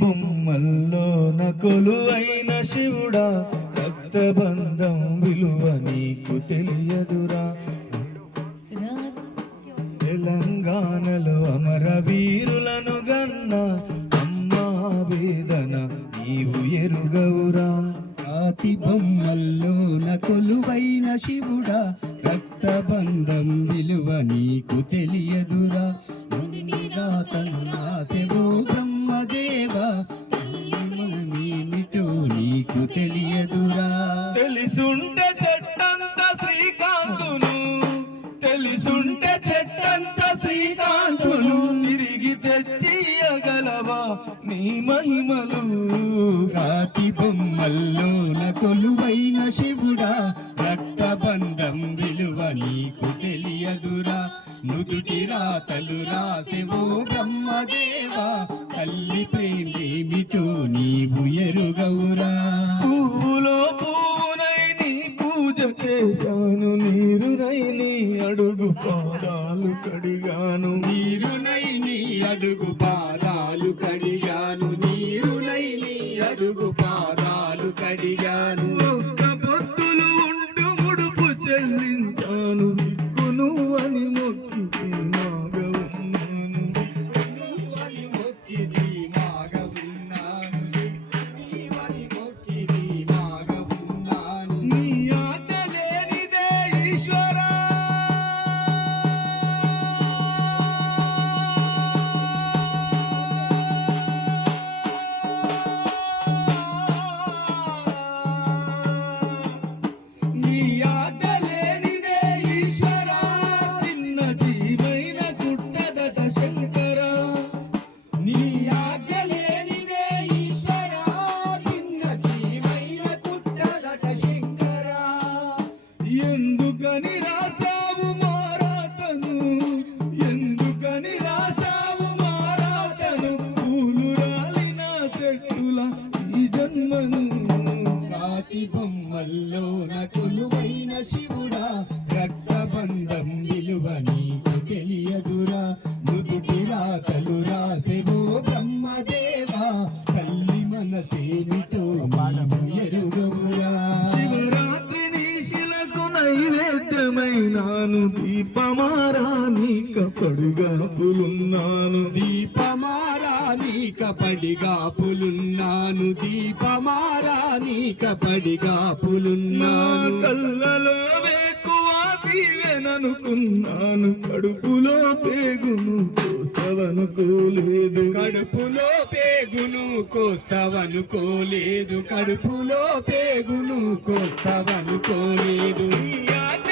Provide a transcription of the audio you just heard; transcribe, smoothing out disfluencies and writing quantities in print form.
బొమ్మల్లోన కొలువైన శివుడా, రక్తబంధం విలువ నీకు తెలియదురా. తెలంగాణలో అమరవీరులను గన్న అమ్మా వేదన నీవు ఎరుగవురా. రాతి బొమ్మల్లోన కొలువైన శివుడా, రక్తబంధం విలువ నీకు తెలియదురా. రాతను రాసెవో బ్రహ్మదేవా, ఏమిటో నీకు తెలియదురా. తెలిసుంటే చెట్టంత శ్రీకాంతును, తెలిసుంటే చెట్టంత శ్రీకాంతును తిరిగి తెచ్చియగలవా నీ మహిమలు. రాతి బొమ్మల్లోన కొలువైన శివుడా, రక్తబంధం విలువ నీకు తెలియదురా. నుదుటి రాతలు రాసెవో బ్రహ్మదేవా, తల్లి ప్రేమేమిటో నీవు ఎరుగవురా. పువ్వులో పువ్వునై నీ పూజ చేశాను, నీరునై నీ అడుగు పాదాలు కడిగాను. నీరునై నీ అడుగు పాదాలు కడిగాను, నీరునై నీ అడుగు పాదాలు కడిగాను. ఒక్క పొత్తులు ఉంటూ ముడుపు చెల్లించాను, దిక్కును అని మొక్కి తీమాగ ఉన్నాను. నీ ఆట లేనిదే ఈశ్వరా, నీ ఆట లేనిదే ఈశ్వరా, చిన్న జీవైన కుట్టదట శంకరా. నీ ఆజ్ఞ లేనిదే ఈశ్వరా, చిన్న జీవైన కుట్టదట శంకరా. ఎందుకని రాసావు మారాతను, ఎందుకని రాసావు మారాతను, పూలు రాలిన చెట్టుల ఈ జన్మను. రాతి బొమ్మల్లోన కొలువైన శివుడా, రక్తబంధం విలువ నీకు తెలియదురా. నుదుటి రాతలు రాసెవో బ్రహ్మదేవా, తల్లి మనసేమిటో నీవు ఎరుగవురా. శివరాత్రి నీ శిలకు నైవేద్యమైనాను, దీపమారానిక పడుగాపులున్నాను. దీపమారానిక పడిగాపులున్నాను, దీపమారానిక పడిగాపులున్నాను. కళ్ళలో వేకువ దీవెననుకున్నాను, కడుపులో పేగును కోస్తవనుకోలేదు. కడుపులో పేగును కోస్తావనుకోలేదు, కడుపులో పేగును కోస్తావనుకోలేదు. నీ ఆజ్ఞ